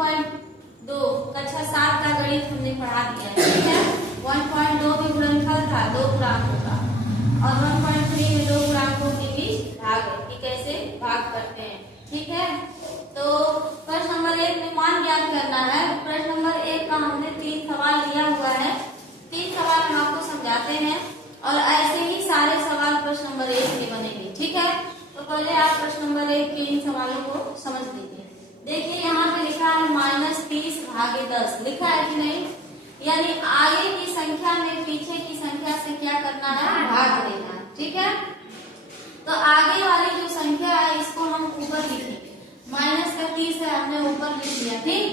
1.2 कक्षा 7 का गणित हमने पढ़ा दिया है, ठीक है। 1.2 में गुणनफल था 2 गुणांकों का, और 1.3 में 2 गुणांकों के बीच भाग है कि कैसे भाग करते हैं, ठीक है। तो प्रश्न नंबर 1 में मान ज्ञात करना है। प्रश्न नंबर 1 का हमने 3 सवाल लिया हुआ है, 3 सवाल हम आपको समझाते हैं और ऐसे ही सारे सवाल प्रश्न नंबर 1 के बनेंगे, ठीक है। तो पहले आप प्रश्न नंबर 1 के इन सवालों को समझ लीजिए। देखिए यहाँ पे लिखा है -30/10, लिखा है कि नहीं, यानी आगे की संख्या में पीछे की संख्या से क्या करना है, भाग देना है, ठीक है। तो आगे वाली जो संख्या है इसको हम ऊपर लिखेंगे, -30 है हमने ऊपर लिख दिया, ठीक।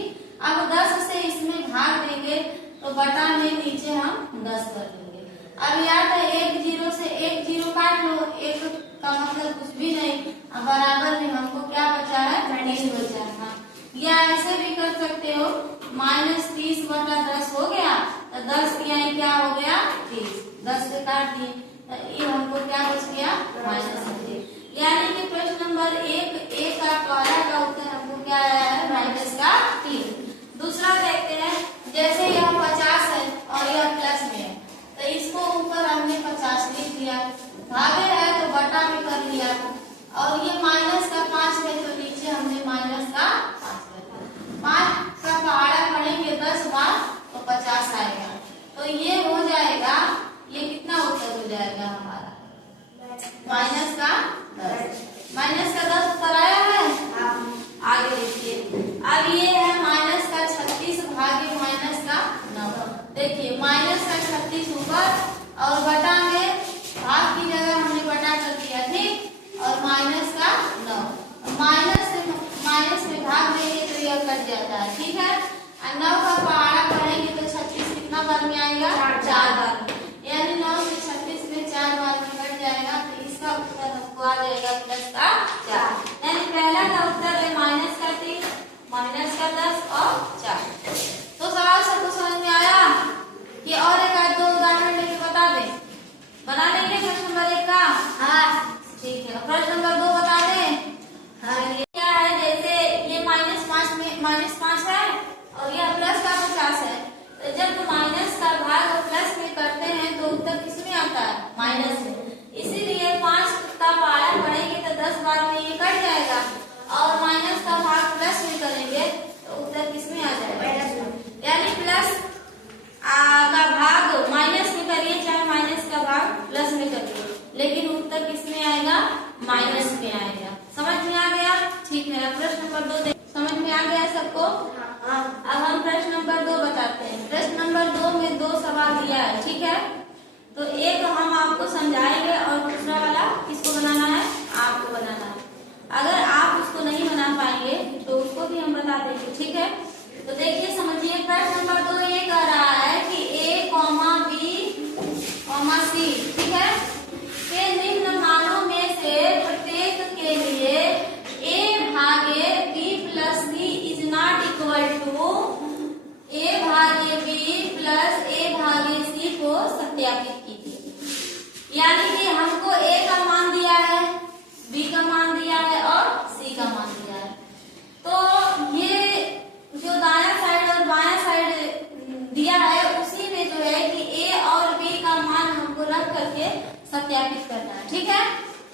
अब 10 से इसमें भाग देंगे तो बटा में नीचे हम 10 कर देंगे। अब याद है 1 0 से 1 0 काट लो, 1 का मतलब कुछ भी नहीं, अब बराबर में हमको क्या बचा है, 30 बचा है। या ऐसे भी कर सकते हो, -30/10 हो गया तो 10 यानी क्या हो गया 30, 10 से काट दिए तो ये हमको क्या बच गया -30, यानी कि प्रश्न नंबर 1 का पहला का उत्तर हमको क्या आया है -3। दूसरा देखते हैं, जैसे यह 50 है और यह प्लस में है तो इसको ऊपर हमने 50 लिख दिया, भागे है तो बटा में कर लिया, और ये -5 है तो नीचे हमने -5 कर दिया। 5 का पहाड़ा पढ़ेंगे 10 बार तो 50 आएगा, तो ये हो जाएगा, ये कितना उत्तर हो जाएगा हमारा -10 उत्तर आया है। आगे देखिए, अब ये है -36 भागे -9, देखिए -36 ऊपर और बटा में भाग की जगह हमने बटा कर दिया, ठीक, और -9 माइनस में भाग देंगे तो यह कट जाता है, ठीक है। 9 का पहाड़ा पढ़ेंगे तो 36 कितना बार में आएगा, 4 बार, यानी 9 से 36 में 4 बार में कट जाएगा, तो इसका उत्तर हमको आ जाएगा +4, यानी पहला का उत्तर है -3, -10 और 4। तो सवाल सबको समझ में आया कि और एक आध 2 उदाहरण लेके बता दें, बना लेंगे प्रश्न नंबर 1 का, हाँ ठीक है। प्रश्न नंबर 2 बता दें, हाँ क्या है, जैसे ये -5 में -5 है और यह प्लस का 50 है, तो जब माइनस का भाग प्लस में करते हैं तो उत्तर किसमें आता है, माइनस में, इसीलिए 5 का पहाड़ा पढ़ेंगे तो 10 बार में ये कट जाएगा, और माइनस का भाग प्लस में करेंगे तो उत्तर किसमें आ जाएगा, यानी प्लस का भाग माइनस में करिए चाहे माइनस का भाग प्लस में करिए, लेकिन उत्तर किसमें आएगा, माइनस में आएगा। समझ में आ गया, ठीक है। प्रश्न नंबर 2 समझ में आ गया सबको। अब हम प्रश्न नंबर 2 बताते हैं। प्रश्न नंबर 2 में 2 सवाल दिया है, ठीक है। तो एक हम आपको समझाएंगे और दूसरा वाला किसको बनाना है, आपको बनाना है। अगर आप उसको नहीं बना पाएंगे तो उसको भी हम बता देंगे, ठीक है। तो देखिए समझिए, प्रश्न नंबर 2 ये कह रहा है कि A, B, C, ठीक है, के निम्न मानों में से प्रत्येक के लिए A भागे B + C is not equal to A भागे B + A भागे C को सत्यापित कीजिए। यानी कि हमको A का मान दिया है, B का मान दिया है और C का मान दिया है, तो ये जो दायां साइड और बायां साइड दिया है उसी में जो है कि A और B का मान हमको रख करके सत्यापित करना है, ठीक है।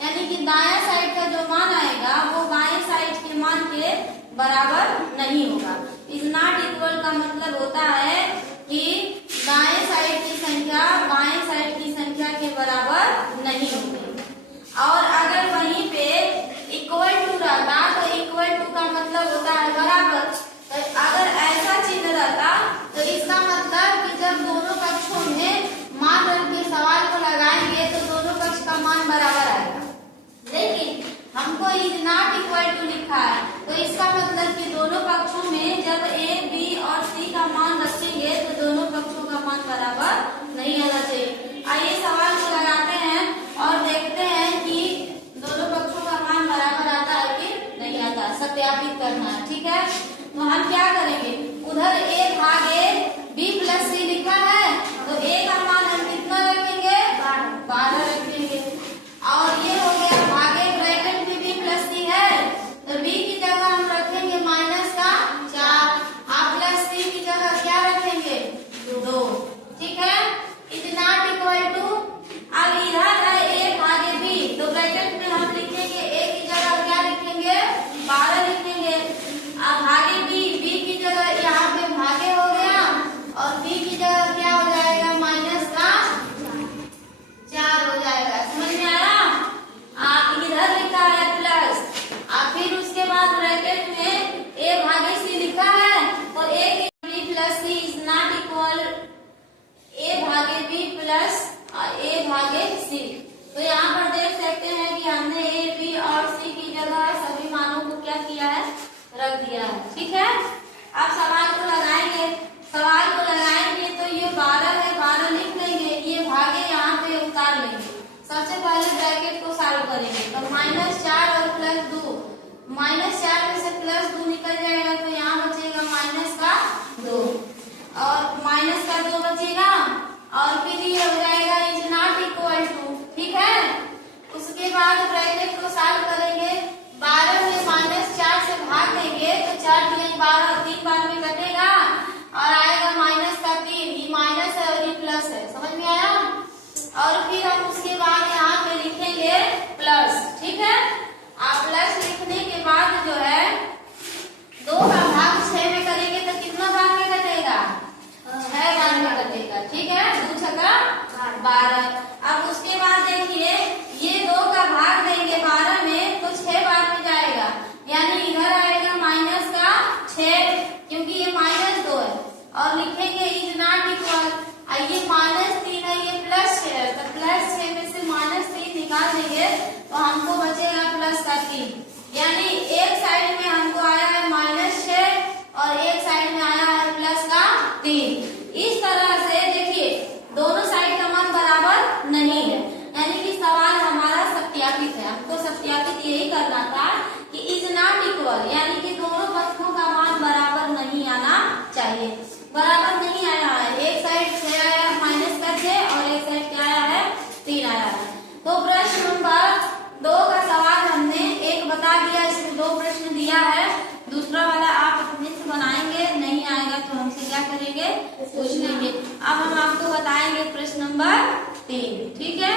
यानी कि दायां साइड का जो मान आएगा वो बाएं साइड के मान के बराबर नहीं होगा। इज नॉट इक्वल का मतलब होता है कि दाएं साइड की संख्या बाएं साइड की संख्या के बराबर नहीं होगी, और अगर वहीं पे इक्वल टू रहता तो इक्वल टू का मतलब होता है बराबर, तो अगर ऐसा चिन्ह रहता तो इसका मतलब कि जब दोनों पक्षों में मान रख के सवाल को लगाएंगे तो दोनों पक्ष का मान बराबर आएगा, लेकिन हमको इज नॉट इक्वल टू लिखा है, तो इसका मतलब कि दोनों पक्षों में जब A, B और C का मान रखेंगे तो दोनों पक्षों का मान बराबर नहीं आना चाहिए। आइए सवाल को लगाते हैं और देखते हैं कि दोनों पक्षों का मान बराबर आता है कि नहीं आता, सत्यापित करना है, ठीक है। तो हम क्या करेंगे, उधर A भागे B + C लिखा है तो A का मान हम कितना रखेंगे, 12 रखेंगे, और ये हो गया भागे ब्रैकेट में B + C है तो B की जगह हम रखेंगे -4, अब भागे बी की जगह यहाँ पे भागे हो गया और बी की जगह क्या हो जाएगा, माइनस का 4 हो जाएगा। समझ में आया? आप इधर लिखा है प्लस, और फिर उसके बाद ब्रैकेट में a भागे c लिखा है और a b plus c is not equal a भागे b प्लस a भागे c। तो यहाँ पर देख सकते हैं कि हमने a b और c की जगह सभी मानों को क्या किया है, रख दिया है। ठीक है, अब सवाल को लगाएंगे। सवाल को लगाएंगे तो ये 12 है, 12 लिख लेंगे, ये भागे यहाँ पे उतार लेंगे। सबसे पहले ब्रैकेट को सॉल्व करेंगे तो -4 और +2, -4 में से +2 निकल जाएगा तो यहाँ बचेगा माइनस का 2 और माइनस का 2 बचेगा और फिर ये हो जाएगा इज नॉट इक्वल टू। ठीक है, उसके बाद ब्रैकेट को सॉल्व करेंगे। 12 में -4 से भाग देंगे तो 4 × 12 3 बार में कटेगा और आएगा माइनस का 3। ये माइनस है और ये प्लस है। समझ में आया? और फिर हम उसके बाद यहाँ पे लिखेंगे प्लस। ठीक है, आप प्लस लिखने के बाद जो है 2 का भाग 6 में करेंगे तो कितना भाग में कटेगा, 6 बार में कटेगा। ठीक है, 2 छक्का 12। अब उसके बाद देखिए ये 2 का भाग देंगे 12 में तो 6 बार में जाएगा, यानी इधर आएगा माइनस का 6 क्योंकि ये -2 है और लिखेंगे इज नॉट इक्वल। ये -3 है, ये +6 है तो +6 में से -3 निकाल देंगे तो हमको बचेगा प्लस का 3। यानी एक साइड में हमको आया है -6 और एक साइड में आया है प्लस का 3। इस तरह से देखिए दोनों साइड का मान बराबर नहीं है, यानी कि सवाल हमारा सत्यापित है। हमको सत्यापित यही करना था कि इज नॉट इक्वल, यानी कि दोनों वस्तुओं का मान बराबर नहीं आना चाहिए। बराबर नहीं आया है, एक साइड 6 आया माइनस का 6 और एक साइड क्या आया है 3 आया है। तो प्रश्न नंबर 2 का सवाल हमने एक बता दिया, इसमें 2 प्रश्न दिया है। दूसरा वाला आप अपने से बनाएंगे, नहीं आएगा तो हमसे क्या करेंगे, पूछ लेंगे। अब हम आपको बताएंगे प्रश्न नंबर 3। ठीक है।